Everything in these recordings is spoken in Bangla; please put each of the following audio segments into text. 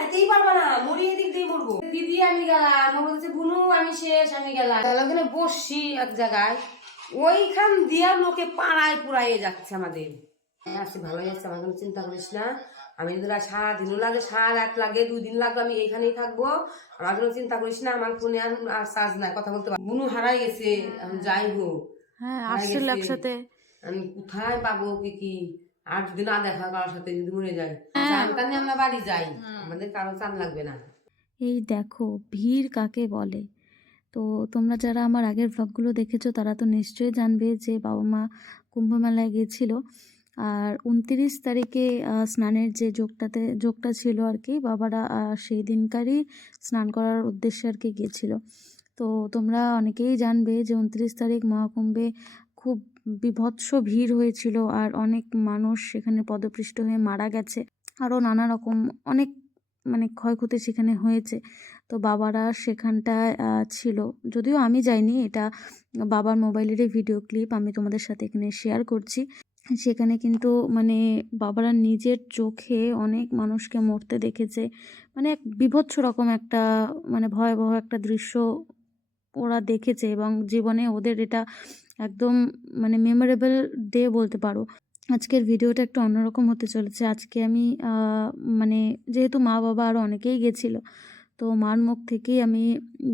যাইতেই পারবা না, মরি এদিক দিয়ে মরবো। দিদি আমি গেলাম, ও বলছে বুনু আমি শেষ, আমি গেলাম। ওখানে বসছি এক জায়গায়, ওইখান দিয়া লোকে পাড়ায় পুরাইয়ে যাচ্ছে আমাদের। আছি ভালোই আছে, আমার কোনো চিন্তা করিস না। আমি যদি সারাদিনও লাগে, সারা রাত লাগে, 2 দিন লাগবে, আমি এইখানেই থাকবো। আমার কোনো চিন্তা করিস না। আমার ফোনে আর চার্জ নাই, কথা বলতে পারবো। বুনু হারাই গেছে, যাই হোক হারাই গেছে। আমি কোথায় পাবো কি আর যদি না দেখা কারোর সাথে, যদি মরে যায় জানতাম আমরা বাড়ি যাই, আমাদের কারো চান লাগবে না। এই দেখো ভিড় কাকে বলে। তো তোমরা যারা আমার আগের ভ্লগগুলো দেখেছো তারা তো নিশ্চয়ই জানবে যে বাবা মা কুম্ভ মেলায় গিয়েছিল। আর 29 তারিখে স্নানের যে যোগটা ছিল আর কি, বাবারা সেই দিনকারই স্নান করার উদ্দেশ্যে আর কি গিয়েছিল। তো তোমরা অনেকেই জানবে যে 29 তারিখ মহাকুম্ভে খুব বীভৎস ভিড় হয়েছিল, আর অনেক মানুষ সেখানে পদপৃষ্ট হয়ে মারা গেছে, আরও নানা রকম অনেক মানে ক্ষয়ক্ষতি সেখানে হয়েছে। তো বাবারা সেখানটায় ছিল, যদিও আমি যাইনি, এটা বাবার মোবাইলেরই ভিডিও ক্লিপ আমি তোমাদের সাথে এখানে শেয়ার করছি। সেখানে কিন্তু মানে বাবারা নিজের চোখে অনেক মানুষকে মরতে দেখেছে, মানে এক বীভৎস রকম একটা মানে ভয়াবহ একটা দৃশ্য ওরা দেখেছে, এবং জীবনে ওদের এটা একদম মানে মেমোরেবল ডে বলতে পারো। আজকের ভিডিওটা একটু অন্যরকম হতে চলেছে। আজকে আমি মানে যেহেতু মা বাবা আরও অনেকেই গেছিল, তো মার মুখ থেকেই আমি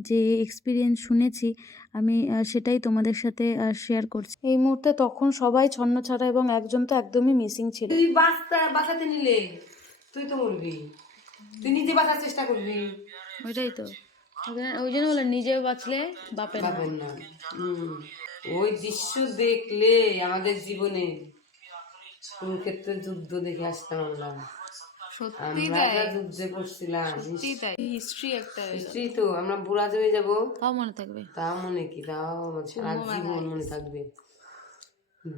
যে এক্সপিরিয়েন্স শুনেছি আমি সেটাই তোমাদের সাথে শেয়ার করছি। এই মুহূর্তে তখন সবাই ছন্নছাড়া এবং একজন তো একদমই মিসিং ছিল। তুই বাঁচাতে নিলে তুই তো মরবি, তুই নিজে বাঁচার চেষ্টা করবি। ওইটাই তো, ওই জন্য বলে নিজে বাঁচলে বাপের না। ওই দৃশ্য দেখলে আমাদের জীবনে কুরুক্ষেত্রে যুদ্ধ দেখে আসতাম আমরা। আমরা যা যুদ্ধে করছিলাম, হিস্ট্রি তো আমরা বুড়া হয়ে যাবো, তাও মনে থাকবে, তাও মনে কি, তাও সারা জীবন মনে থাকবে।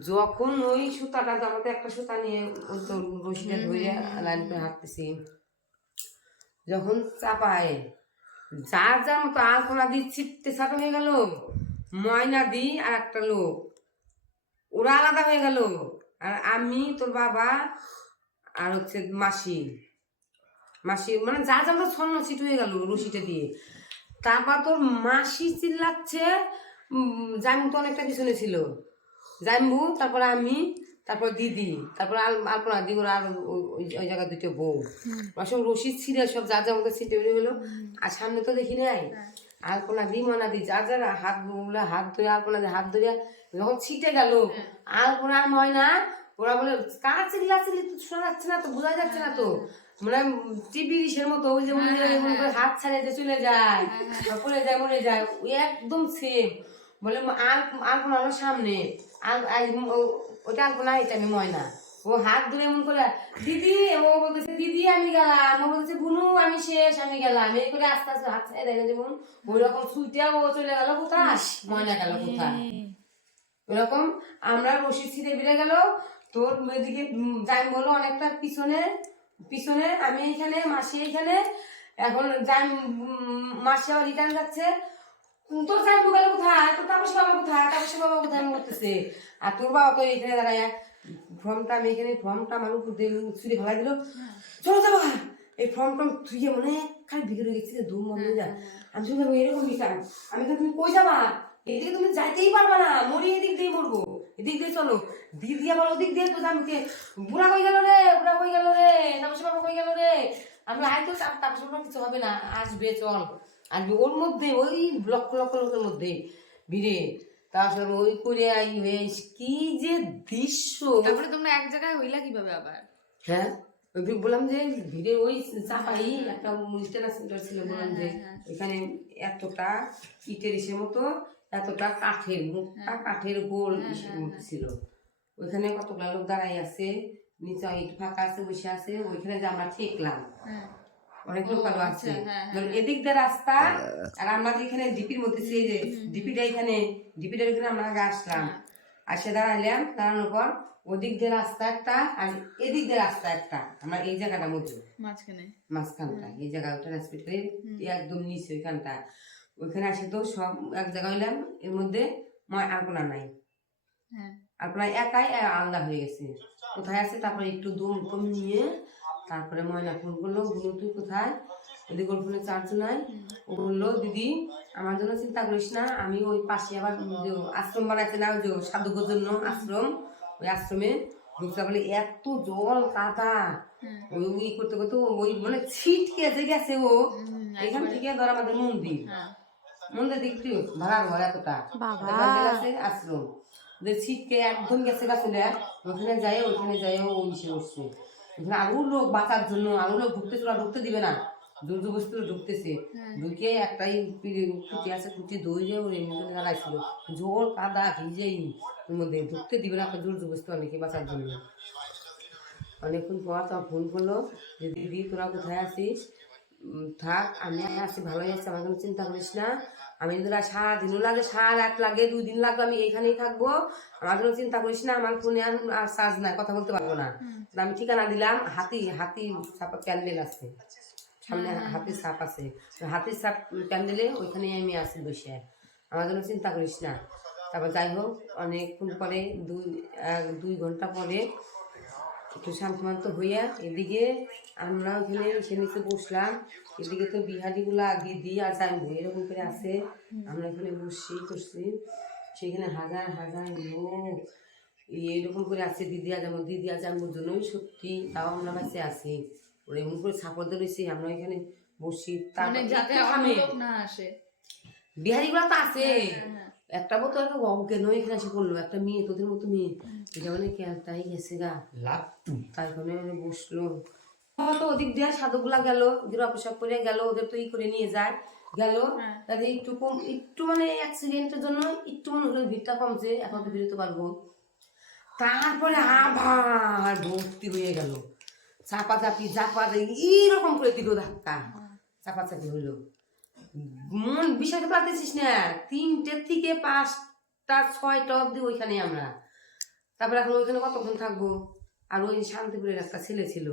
যখন ওই সুতাটা, আমাদের একটা সুতা নিয়ে ওই তো রশিটা ধরে লাইন করে হাঁটতেছি, যখন চাপায় যার যার মতো আলপনা দি ছিটতে ছাটা হয়ে গেল, ময়না দি আর একটা লোক ওরা আলাদা হয়ে গেল, আর আমি তোর বাবা আর হচ্ছে মাসি মানে যা যা মতো ছন্ন ছিট হয়ে গেল রশিটা দিয়ে। তারপর তোর মাসি চিল্লাচ্ছে, জাইমু তো অনেকটা পিছনে ছিল, জাইমু, তারপরে আমি, তারপর দিদি, তারপরে আলপনা দি, ওরা আর ওই জায়গায় দুটো বউ, সব রশি ছিঁড়ে সব যা যা মতো ছিটে উঠে গেলো। আর সামনে তো দেখি নাই, আলপনা দি মনা দি যা যারা হাত ধরে, আলপনা দিয়ে হাত ধরে যখন ছিটে গেল, আলপনা আর ময়না ওরা বলে কার চিল্লি তো শোনা যাচ্ছে না তো, বোঝা যাচ্ছে না তো, মানে টিভি ইসের মতো, ওই যে হাত ছাড়িয়ে যে চলে যায়, পড়ে যায় মরে যায়, ওই একদম সেম। বলে আলপনা হলো সামনে, ওটা আলপনা, এটা আমি ময়না। ও হাত ধরে এমন করে দিদি, ও বলতেছে দিদি আমি গেলাম, ও বলতেছে বুনু আমি শেষ, আমি গেলাম, এই করে আস্তে আস্তে হাত ছাড়িয়ে দেয় যেমন, ওই রকম সুইটা ও চলে গেল কোথায়, ময়না গেল কোথায়, ওরকম আমরা রশি ছিঁড়ে বেড়ে গেল। তোর এদিকে যাই বলো অনেকটা পিছনে পিছনে, আমি এইখানে, মাসি এইখানে, এখন যাই মাসি আবার রিটার্ন যাচ্ছে, তোর যাই গেল কোথায়, তোর তাপসী বাবা কোথায়, তাপসী বাবা কোথায় করতেছে, আর তোর বাবা তো এইখানে দাঁড়ায়, ফর্মটা আমি এখানে, ফর্মটা আমার উপর দিয়ে ছুরি ফেলাই দিল, চলো যাবো এই ফর্মটা তুই মনে খালি ভিতরে গেছি দূর মনে যায়, আমি শুনে এরকম বিচার, আমি তো তুমি কই যাবা, এদিকে তুমি যাইতেই পারবা না, মরি এদিক দিয়ে মরবো, এদিক দিয়ে চলো, দিদি আবার ওদিক দিয়ে তো জানতে, বুড়া হয়ে গেল রে, বুড়া হয়ে গেল রে, তাপসী বাবা হয়ে গেল রে, আমি হয়তো তাপসী বাবা কিছু হবে না, আসবে চল আসবে, ওর মধ্যে ওই লক্ষ লক্ষ লোকের মধ্যে ভিড়ে, তারপরে ওই করে আই হয়ে কি যে দৃশ্য। তারপরে তোমরা এক জায়গায় হইলা কিভাবে আবার? হ্যাঁ ওই বললাম যে ভিড়ে ওই চাপাই একটা মুনিস্টার সেন্টার ছিল, বললাম যে এখানে এতটা ইটের ইসের মতো, এতটা কাঠের মুখটা কাঠের গোল ছিল, ওইখানে কতগুলা লোক দাঁড়াই আছে, নিচে ইট ফাঁকা আছে, বসে আছে, ওইখানে যে আমরা ঠেকলাম, অনেক লোক আরো আছে, এদিক দিয়ে রাস্তা, আর আমরা এখানে ডিপির মধ্যে, সেই যে ডিপিটা এখানে, ডিপিটার এখানে আমরা আগে আসলাম, আসে দাঁড়াইলাম, দাঁড়ানোর পর ওদিক দিয়ে রাস্তা একটা আর এদিক দিয়ে রাস্তা একটা, আমরা এই জায়গাটার মধ্যে মাঝখানটা, এই জায়গা ওটা হসপিটালের একদম নিচে ওইখানটা, ওইখানে আসে তো সব এক জায়গা হইলাম, এর মধ্যে আলপনা নাই, আলপনা একাই আলাদা হয়ে গেছে, কোথায় আছে, তারপরে একটু দম কম নিয়ে তারপরে ময়না ফোন করলো, বললো তুই কোথায়, এদিকে ওর ফোনে চার্জ নাই। ও বললো দিদি আমার জন্য চিন্তা করিস না, আমি ওই পাশে আবার যে আশ্রম বানাইছে না, ওই যে সাধুদের জন্য আশ্রম, ওই আশ্রমে ঢুকতে বলে এত জল কাদা, ওই ওই করতে করতে ওই মানে ছিটকে যে গেছে ও। এখান থেকে ধর আমাদের মন্দির, মন্দির দেখতে ভাড়ার ঘর এতটা গেছে আশ্রম, যে ছিটকে একদম গেছে গাছলে, ওখানে যাই ও মিশে বসছে। ওখানে আরো লোক বাঁচার জন্য আরো লোক ঢুকতেছে, ওরা ঢুকতে দিবে না, জোর জবরদস্তি ঢুকতেছে। ঢুকে একটাই খুঁটি আছে, খুঁটি ধরে ওর এমনি লাগাইছিল, জোর কাদা ভিজেই ওর মধ্যে ঢুকতে দিবে না, জোর জবরদস্তি অনেকে বাঁচার জন্য। অনেকক্ষণ পর তখন ফোন করলো যে দিদি তোরা কোথায় আছিস, থাক আমি আছি, ভালোই আছি, আমার কোনো চিন্তা করিস না, আমি তোরা সারাদিনও লাগে, সারা রাত লাগে, 2 দিন লাগবে, আমি এইখানেই থাকবো, আমার কোনো চিন্তা করিস না, আমার ফোনে আর চার্জ নাই, কথা বলতে পারবো না। আমি ঠিকানা দিলাম, হাতি ছাপা প্যান্ডেল আছে সামনে, হাতির ছাপ আছে, হাতির ছাপ প্যান্ডেলে ওইখানে আমি আছি বসে, আমার জন্য চিন্তা করিস না। তারপর যাই হোক অনেকক্ষণ পরে 2 ঘন্টা পরে একটু শান্তমান্ত হইয়া এদিকে আমরা ওখানে এসে নিচে বসলাম, এদিকে তো বিহারিগুলা দিদি আর জানবো এরকম করে আছে, আমরা এখানে বসছি করছি, সেখানে হাজার হাজার লোক এরকম করে আছে, দিদি আর জানবোর জন্যই সত্যি তাও আমরা বাঁচে আছি, ওরা এমন করে সাপোর্ট রয়েছি, আমরা এখানে বসি। তারপরে বিহারিগুলা তো আছে, একটা মতো একটা অজ্ঞান এখানে এসে পড়লো, একটা মেয়ে তোদের মতো মেয়ে, এটা মানে ক্যালটাই গেছে গা লাট্টু, তারপরে বসলো। তো ওদিক দিয়ে সাধুগুলা গেল, ওদের অপসাপ করে গেল, ওদের তো করে নিয়ে যায় গেল, তাদের একটু মানে অ্যাক্সিডেন্টের জন্য একটু মনে হলো ভিড়টা কমছে, এখন তো বেরোতে পারবো। তারপরে আবার ভর্তি হয়ে গেল, চাপাচাপি এইরকম করে দিল ধাক্কা, চাপাচাপি হলো, মন বিষয়টা পারতেছিস না, 3টে থেকে 5টা 6টা অব্দি ওইখানে আমরা। তারপরে এখন ওইখানে কতক্ষণ থাকবো, আর ওই শান্তিপুরের একটা ছেলে ছিল,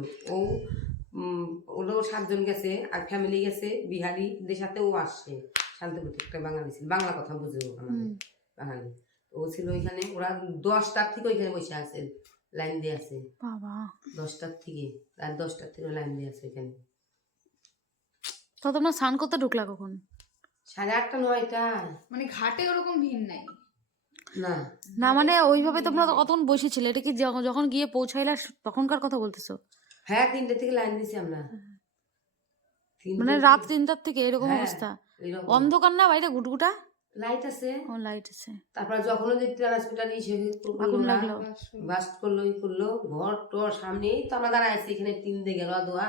ওরা 7 জন গেছে, আর ফ্যামিলি গেছে বিহারিদের সাথে, ও আসছে শান্তিপুর একটা বাঙালি ছিল, বাংলা কথা বুঝে আমাদের বাঙালি, ও ছিল ওইখানে, ওরা 10টার থেকে ওইখানে বসে আছে, লাইন দিয়ে আছে, 10টার থেকে রাত 10টার থেকে লাইন দিয়ে আছে ওইখানে। তো তোমরা স্নান করতে ঢুকলা কখন? 8:30 9টা, মানে ঘাটে ওরকম ভিড় নাই না না মানে ওইভাবে তোমরা কতক্ষণ বসেছিলে, এটা কি যখন গিয়ে পৌঁছাইলা তখনকার কথা বলতেছো? হ্যাঁ 3টে থেকে লাইন দিছি আমরা, মানে রাত 3টার থেকে এরকম অবস্থা, অন্ধকার না বাইরে গুটগুটা, লাইট আছে, ও লাইট আছে। তারপর যখন ওদের ট্রান্সমিটার আগুন লাগলো, বাস্ট করলো ঘর টর সামনেই তো আমরা দাঁড়ায় আছি, এখানে 3 দিয়ে গেল দোয়া,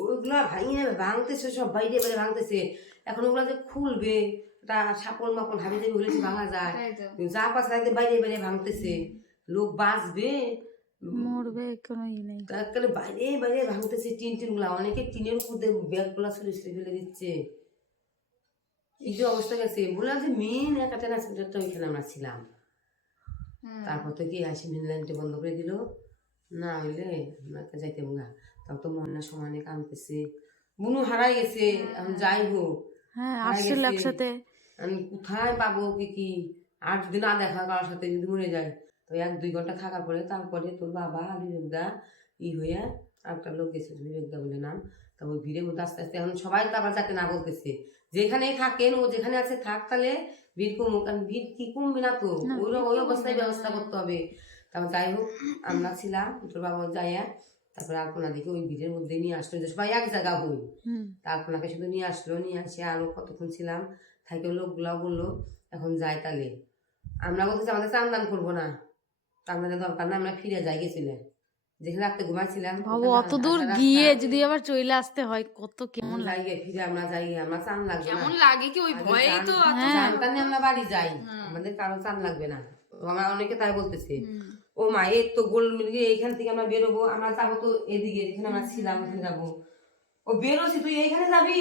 ওইগুলো ভাঙতেছে, সব বাইরে বাইরে ভাঙতেছে, এখন ওগুলো যে খুলবে এটা সাপল মাপল হাবি যাবি হলে ভাঙা যায়, যা পাশে রাখতে বাইরে বাইরে ভাঙতেছে, লোক বাঁচবে মরবে কোনো ই নেই, তারপরে বাইরে বাইরে ভাঙতেছে, টিন গুলা, অনেকে টিনের উপর ব্যাগ গুলা ছুড়ে ফেলে দিচ্ছে, এই যে অবস্থা গেছে। বললাম যে মেন একটা ট্রান্সমিটারটা ওইখানে আমরা ছিলাম, তারপর তো কি আসি মেন লাইনটা বন্ধ করে দিল, না হইলে আমরা যাইতে গা, তাও তো মনে সমানে কাঁদতেছে, বুনু হারাই গেছে, এখন যাই হোক আসছিল একসাথে, আমি কোথায় পাবো কি, আর যদি না দেখা কারোর সাথে যদি মরে যায়, তো 1-2 ঘন্টা থাকার পরে তারপরে তোর বাবা বিবেকদা হইয়া একটা লোক গেছে, বিবেকদা বলে নাম, তা ওই ভিড়ের মধ্যে আস্তে আস্তে এখন সবাই তারপর যাকে না বলতেছে, যেখানেই থাকেন ও যেখানে আছে থাক, তাহলে ভিড় কমুক, কারণ ভিড় কি কমবে না তো, ওই অবস্থায় ব্যবস্থা করতে হবে। তারপর যাই হোক আমরা ছিলাম, তোর বাবা যাইয়া তারপরে আলপনা দিকে ওই ভিড়ের মধ্যে নিয়ে আসলো, যে সবাই এক জায়গা হই, আলপনাকে শুধু নিয়ে আসলো, নিয়ে আসে আরো কতক্ষণ ছিলাম, থাকে লোকগুলাও বললো এখন যাই, তাহলে আমরা বলতেছি আমাদের চান দান করবো না, চান্দানের দরকার না, আমরা ফিরে যাই গেছিলাম যেখানে রাত্রে ঘুমাইছিলাম, অত দূর গিয়ে যদি আবার চলে আসতে হয়, কত কেমন লাগে, ফিরে আমরা যাই, আমরা চান লাগবে কেমন লাগে কি ওই ভয়ে তো চান আমরা বাড়ি যাই, আমাদের কারো চান লাগবে না, আমরা অনেকে তাই বলতেছে, ও মা এই তো গোল মিলিয়ে এইখান থেকে আমরা বেরোবো, আমরা যাবো তো এদিকে যেখানে আমরা ছিলাম ওখানে যাবো, ও বেরোছি তুই এইখানে যাবি,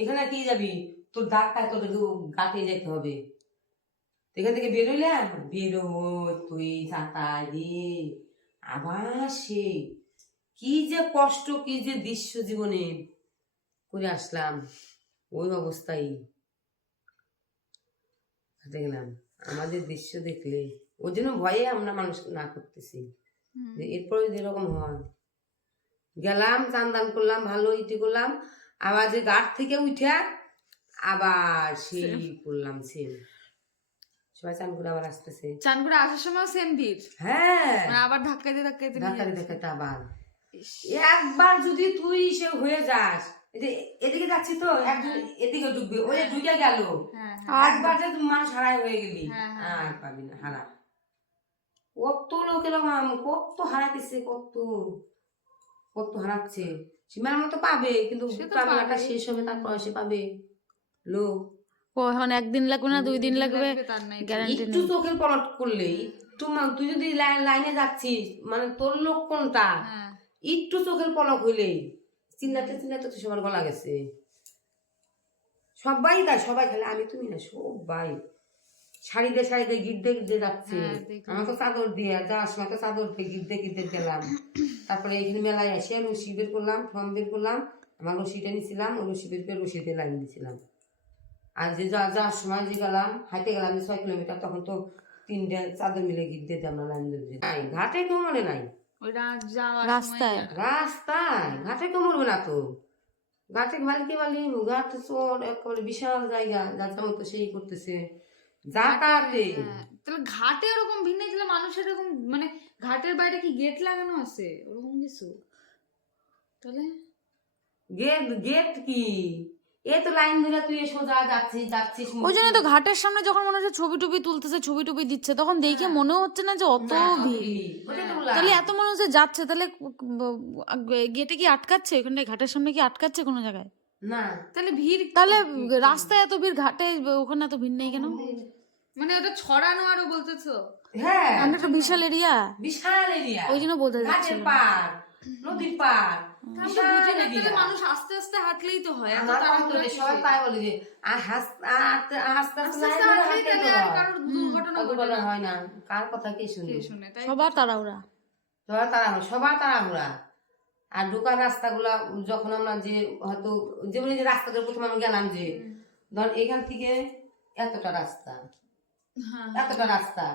এখানে কি যাবি, তোর দাগ খায়, তোর গাতে যেতে হবে, এখান থেকে বেরোলাম, বেরো তুই চাতায় রে, আবার সে কি যে কষ্ট, কি যে দৃশ্য জীবনে করে আসলাম, ওই অবস্থায় হাঁটে গেলাম, আমাদের দৃশ্য দেখলে ওই জন্য ভয়ে আমরা মানুষ না করতেছি, যে এরপরে যদি এরকম হয় গেলাম, চান দান করলাম, ভালো ইটি করলাম, আবার যে ঘাট থেকে উঠে আবার সেই করলাম সেম, সবাই চান করে আবার আসতেছে। চান করে আসার সময় সেম ভিড়, হ্যাঁ, মানে আবার ধাক্কাইতে ধাক্কাইতে নিয়ে ধাক্কাতে যাচ্ছে। ধাক্কাতে আবার ইস, একবার যদি তুই সে হয়ে যাস, এদিকে যাচ্ছি তো একজন এদিকে ঢুকবে, ওই যে ঢুকে গেল, হ্যাঁ একবার যে তুমি মানুষ হারাই হয়ে গেলি, হ্যাঁ, হ্যাঁ। আর পাবি না হারা। কত লোকের কত হারাতেছে, কত কত হারাচ্ছে, সীমার মতো পাবে, কিন্তু সে তো কামনাটা পাবেই। শেষ হবে, তারপর সে পাবে লোক। ও এখন 1 দিন লাগবে না 2 দিন লাগবে তার নাই গ্যারান্টি একটু নেই। চোখের পলট করলেই তুই যদি লাইনে যাচ্ছিস, মানে তোর লোক কোনটা, হ্যাঁ একটু চোখের পলক হইলেই চিল্লাতে চিল্লাতে তো সবার গলা গেছে। সবাই তাই, সবাই খালি আমি তুমি না, সবাই শাড়িতে গিদ্দে গিদ্দে যাচ্ছে। হ্যাঁ, দেখলাম। আমার তো চাদর দিয়ে যাওয়ার সময় তো চাদর দিয়ে গিদ্দে গিদ্দে গেলাম। তারপরে এখানে মেলায় এসে রশি বের করলাম, ফর্ম বের করলাম, আমার রশিটা নিছিলাম, ওই রশি বের করে রশিতে লাইন দিয়েছিলাম। আর যে যাওয়ার সময় যে গেলাম, হাইটে গেলাম যে 6 কিলোমিটার, তখন তো 3টে চাদর মিলে গিদ্দে আমরা লাইন দিয়ে নাই, ঘাটে কেউ মনে নাই, ওই যাওয়ার রাস্তায়। সময় রাস্তায় ঘাটে কেউ মরবে না তো। ঘাটে বালিকে বালি, ঘাট চোর একেবারে বিশাল জায়গা, যার মতো সেই করতেছে যাতায়াতে। হ্যাঁ, তাহলে ঘাটে ওরকম ভিড় নেই, তাহলে মানুষের এরকম মানে ঘাটের বাইরে কি গেট লাগানো আছে ওরকম কিছু? তাহলে গেট গেট কি, এ তো লাইন ধরে তুই সোজা যাচ্ছিস ওই জন্য তো ঘাটের সামনে যখন মনে হচ্ছে ছবি টুবি তুলতেছে, ছবি টুবি দিচ্ছে, তখন দেখে মনে হচ্ছে না যে অত না, ভিড়। ওটাই তো বললাম। তাহলে এত মানুষ যে যাচ্ছে, তাহলে গেটে কি আটকাচ্ছে, ওখানটায় ঘাটের সামনে কি আটকাচ্ছে কোনো জায়গায়? না, তাহলে ভিড় তাহলে রাস্তায় এত ভিড়, ঘাটে ওখানে এত ভিড় নেই কেন? মানে ওটা ছড়ানো আরো বলতেছো? হ্যাঁ একটা বিশাল এরিয়া, বিশাল এরিয়া, ওই জন্য বলতে ঘাটের যাচ্ছিল। পার, নদীর পার, আমি তো বিশাল বুঝি না, area। তাহলে মানুষ আস্তে আস্তে হাঁটলেই তো হয়, এত আমার তাড়াহুড়ো অন্তরে কিসের? সবাই তাই বলে যে আস্তে আস্তে আস্তে হাঁটলেই তাহলে আর কারোর দুর্ঘটনা ঘটে না। হয় না, কার কথা কে শুনে, কে শুনে, তাই সবার তাড়াহুড়া। সবার তাড়াহুড়া। আর ঢোকার রাস্তাগুলা যখন আমরা যে হয়তো যেমন এই যে রাস্তাটা প্রথমে আমি গেলাম, যে ধর এখান থেকে এতটা রাস্তা, হ্যাঁ এতটা রাস্তা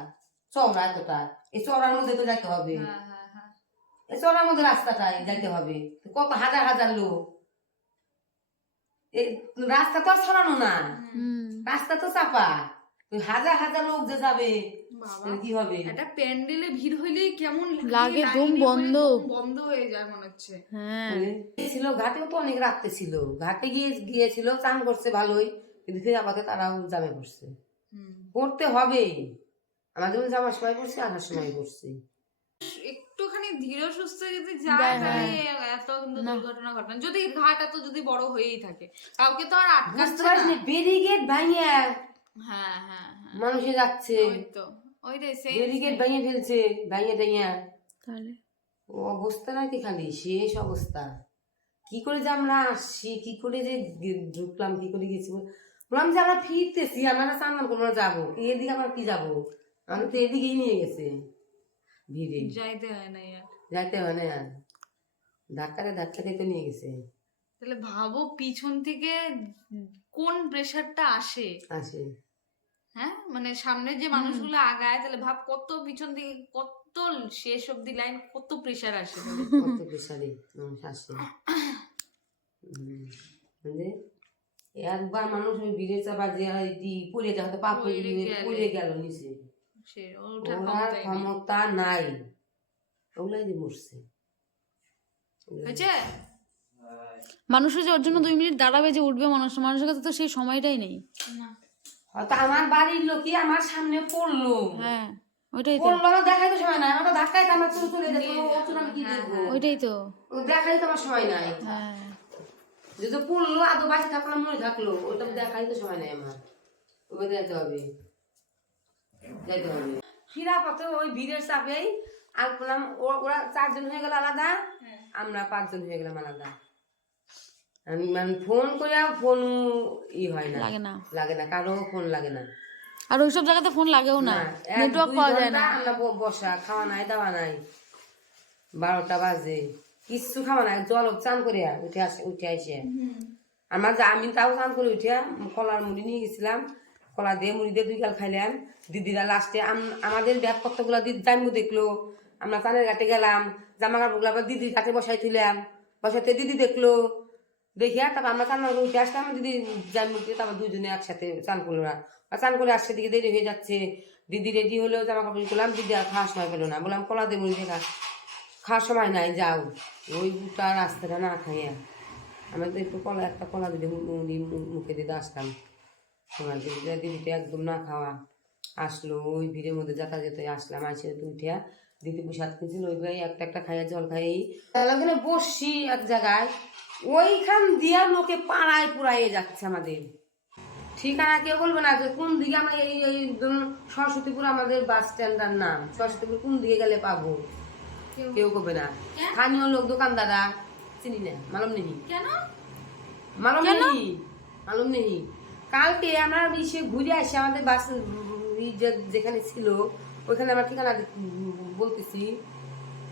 চওড়া, এতটা, এই চওড়ার মধ্যে তো যাইতে হবে, হ্যাঁ হ্যাঁ হ্যাঁ। এই চওড়ার মধ্যে রাস্তাটাই যাইতে হবে, কত হাজার হাজার লোক, এই রাস্তা তো আর ছড়ানো না, রাস্তা তো চাপা, ওই হাজার হাজার লোক যে যাবে, বাবা, কি হবে। একটা প্যান্ডেলে ভিড় হইলেই কেমন লাগে, লাইনে ঘুম পড়ে বন্ধ। ঘুম বন্ধ হয়ে যায় মনে হচ্ছে। হ্যাঁ, ছিল ঘাটেও তো অনেক রাখতে ছিল, ঘাটে গিয়েছিল, চান করছে ভালোই, কিন্তু ফিরে আপাতত তারাও জামে পড়ছে, পড়তে হবেই, আমাদের যাওয়ার সময় পড়ছে, আসার সময় পড়ছে। একটুখানি ধীরে সুস্থে যদি যায় তাহলে এত কিন্তু দুর্ঘটনা ঘটে না। যদি ঘাট এত যদি বড় হয়েই থাকে, কাউকে তো আর বুঝতে আটকাচ্ছে পারিস না। না, ব্যারিকেড ভাঙিয়ে হ্যাঁ হ্যাঁ হ্যাঁ, মানুষে যাচ্ছে, ওই তো ওইটাই সেই ব্যারিকেড ভাঙিয়ে ফেলছে, ভাঙিয়ে টাঙিয়ে, তাহলে ও অবস্থা নাকি খালি শেষ অবস্থা। কি করে যে আমরা আসছি, কি করে যে ঢুকলাম, কি করে গেছি, বললাম যে আমরা ফিরতেছি, আমরা চান্দান করবো, যাবো এদিকে, আমরা কি যাবো, আমাদের তো এদিকেই নিয়ে গেছে ভিড়ে, যাইতে হয় না আর। যাইতে হয় না আর, ধাক্কাতে তো নিয়ে গেছে। তাহলে ভাবো পিছন থেকে কোন প্রেসারটা আসে, আসে, হ্যাঁ মানে সামনে যে মানুষগুলো আগায়, তাহলে ভাব কত পিছন থেকে কত শেষ অব্দি লাইন কত প্রেসার আসে। কত পেশারে মানুষ আসে। মানে একবার মানুষ ওই ভিড়ে চাপা যে পড়ে যায়, হয়তো পা পড়ে গেল নিচে, সে ওঠার ওনার ক্ষমতাই নেই। ক্ষমতা নাই, ওগুলাই যে মরছে। হয়েছে? মানুষের যে ওর জন্য 2 মিনিট দাঁড়াবে, যে উঠবে মানুষের কাছে তো সেই সময়টাই নেই। না। হয়তো আমার বাড়ির লোকই আমার সামনে পড়লো, হ্যাঁ, ওইটাই তো, পড়লো, আমার দেখাই তো সময় নাই, আমার তো ধাক্কায় তো আমার চলে যেত, ওর আমি কি দেখবো, ওইটাই তো। দেখাই তো আমার সময় নাই, হ্যাঁ, যদি পড়লো আদৌ বাঁচে থাকলো মরে থাকলো, ওটা দেখাই তো সময় নাই আমার, ওই যেতে হবে, যাইতে হবে। ফিরা পথে ওই ভিড়ের চাপেই আর বললাম, ওরা 4 জন হয়ে গেল আলাদা, আমরা 5 জন হয়ে গেলাম আলাদা। আমি মানে ফোন করে ফোন হয় না, লাগে না, কারো ফোন লাগে না, আর ওইসব জায়গাতে ফোন লাগেও না, না, নেটওয়ার্ক পাওয়া যায় না। আমরা বসা, খাওয়া নাই, দাওয়া নাই, 12টা বাজে, কিচ্ছু খাওয়া নাই, জল চান করে উঠে আসে আমার, আমি তাও চান করে উঠে কলার মুড়ি নিয়ে গেছিলাম, কলা দিয়ে মুড়ি দিয়ে 2 গাল খাইলাম। দিদিরা লাস্টে আমাদের ব্যাগপত্রগুলো দিদি জানবো দেখলো, আমরা চানের ঘাটে গেলাম, জামা কাপড়গুলো আবার দিদির কাছে বসাই তুলাম, বসাতে দিদি দেখলো, দেখিয়া তারপর আমরা চান করে উঠে আসলাম, দিদি যান মুখে, তারপর দুজনে একসাথে চান করলো না, চান করে আসছে দিকে দেরি হয়ে যাচ্ছে, দিদি রেডি হলো, জামা কাপড় করলাম, দিদি আর খাওয়ার সময় পেলো না, বললাম কলা দেবো দেখা, খাওয়ার সময় নাই, যাও ওই দুটা রাস্তাটা না খাইয়া আমরা তো একটু কলা, একটা কলা দিদি মুখে দিতে আসলাম, তোমার দিদিটা একদম না খাওয়া আসলো, ওই ভিড়ের মধ্যে যাতায়াতে আসলাম, আসে উঠিয়া দিদি প্রসাদ কিনছিল, ওইগুলাই একটা একটা খাইয়া জল খাই, তাহলে ওখানে বসছি এক জায়গায়, ওইখান দিয়া লোকে পাড়ায় পুরাইয়ে যাচ্ছে আমাদের, ঠিকানা কেউ বলবে না যে কোন দিকে আমরা এই সরস্বতীপুর আমাদের বাস স্ট্যান্ডার নাম, সরস্বতীপুর কোন দিকে গেলে পাবো কেউ করবে না, স্থানীয় লোক দোকানদাররা চিনি না, মালুম নেই কেন মালুম নেই। কালকে আমরা এসে ঘুরে আসি, আমাদের বাস যেখানে ছিল ওইখানে আমার ঠিকানা বলতেছি,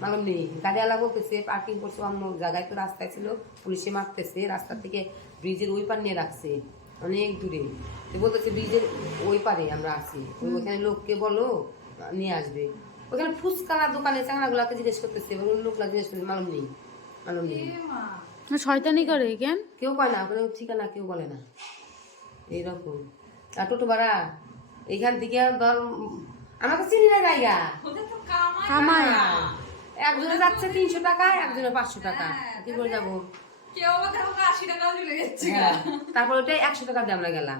মালুম নেই, গাড়িওয়ালা বলতেছে পার্কিং করছে অন্য জায়গায়, তো রাস্তায় ছিল, পুলিশে মারতেছে, রাস্তা থেকে ব্রিজের ওই পার নিয়ে রাখছে অনেক দূরে, তো বলতেছে ব্রিজের ওই পারে আমরা আছি, ওইখানে লোককে বলো নিয়ে আসবে, ওখানে ফুচকার দোকানে চাংড়াগুলাকে জিজ্ঞেস করতেছে, লোকলা জিজ্ঞেস করতেছে, মালুম নেই। শয়তানি করে কেন? কেউ কয় না, ওখানে ঠিকানা কেউ বলে না, এইরকম। আর টোটো ভাড়া এইখান থেকে ধর আমাকে চিনি না জায়গা, কামায় একজনে যাচ্ছে 300 টাকা, একজনে 500 টাকা, কি করে যাবো? কেউ 80 টাকাও চলে যাচ্ছে। তারপর ওটাই 100 টাকা দিয়ে আমরা গেলাম।